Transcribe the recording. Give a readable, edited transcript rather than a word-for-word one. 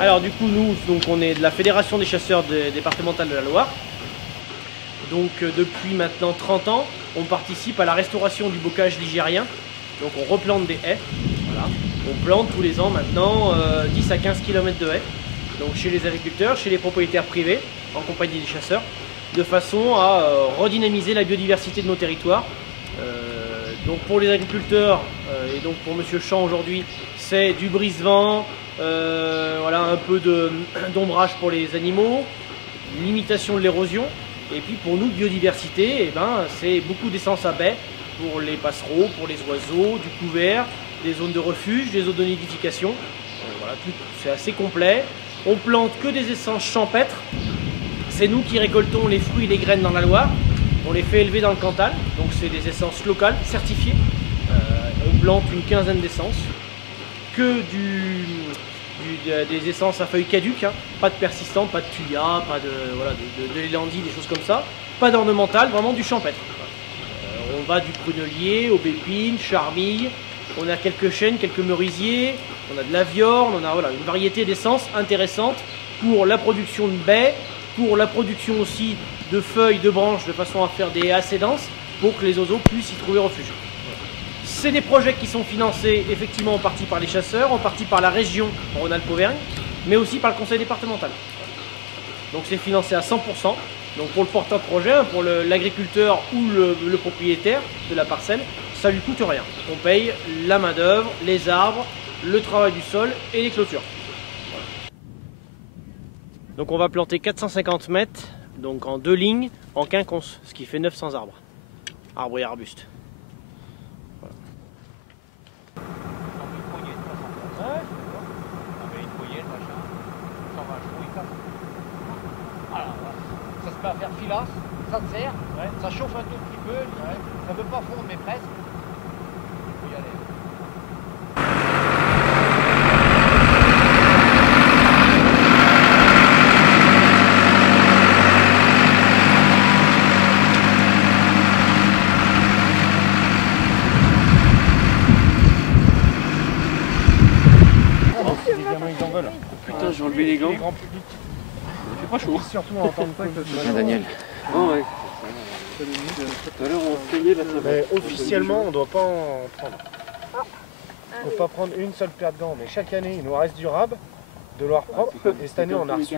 Alors du coup, nous, donc, on est de la Fédération des chasseurs départementale de la Loire. Donc depuis maintenant 30 ans, on participe à la restauration du bocage ligérien. Donc on replante des haies. Voilà. On plante tous les ans maintenant 10 à 15 km de haies. Donc chez les agriculteurs, chez les propriétaires privés, en compagnie des chasseurs, de façon à redynamiser la biodiversité de nos territoires. Donc pour les agriculteurs et donc pour Monsieur Champ aujourd'hui, c'est du brise-vent, voilà, un peu d'ombrage pour les animaux, limitation de l'érosion. Et puis pour nous, biodiversité, eh ben, c'est beaucoup d'essence à baie pour les passereaux, pour les oiseaux, du couvert, des zones de refuge, des zones de nidification. Voilà, c'est assez complet. On plante que des essences champêtres. C'est nous qui récoltons les fruits et les graines dans la Loire. On les fait élever dans le Cantal, donc c'est des essences locales, certifiées. On plante une quinzaine d'essences. Que des essences à feuilles caduques, hein. Pas de persistant, pas de thuya, pas de l'élandie, des choses comme ça. Pas d'ornemental, vraiment du champêtre. On va du prunelier, aubépine, charmille. On a quelques chênes, quelques merisiers. On a de la viorne, on a voilà, une variété d'essences intéressantes pour la production de baies, pour la production aussi de feuilles, de branches, de façon à faire des haies assez denses pour que les oiseaux puissent y trouver refuge. C'est des projets qui sont financés effectivement en partie par les chasseurs, en partie par la région Rhône-Alpes-Auvergne, mais aussi par le conseil départemental. Donc c'est financé à 100%. Donc pour le porteur de projet, pour l'agriculteur ou le propriétaire de la parcelle, ça lui coûte rien. On paye la main d'œuvre, les arbres, le travail du sol et les clôtures. Voilà. Donc on va planter 450 mètres, donc en 2 lignes, en quinconce, ce qui fait 900 arbres. Arbres et arbustes. Ça se met à faire filasse, ça te sert, ouais. Ça chauffe un tout petit peu, ouais. Ça ne peut pas fondre mais presque. Il faut y aller. Les gamins ils en veulent. Putain, j'ai enlevé les gants. C'est pas chaud. Surtout en temps de pas que Daniel. Oh ouais. Tout à l'heure on se payait là, ça va. Mais officiellement on doit pas en prendre. On peut pas prendre une seule paire de gants, mais chaque année il nous reste du rab, de l'or propre, et cette année on a reçu.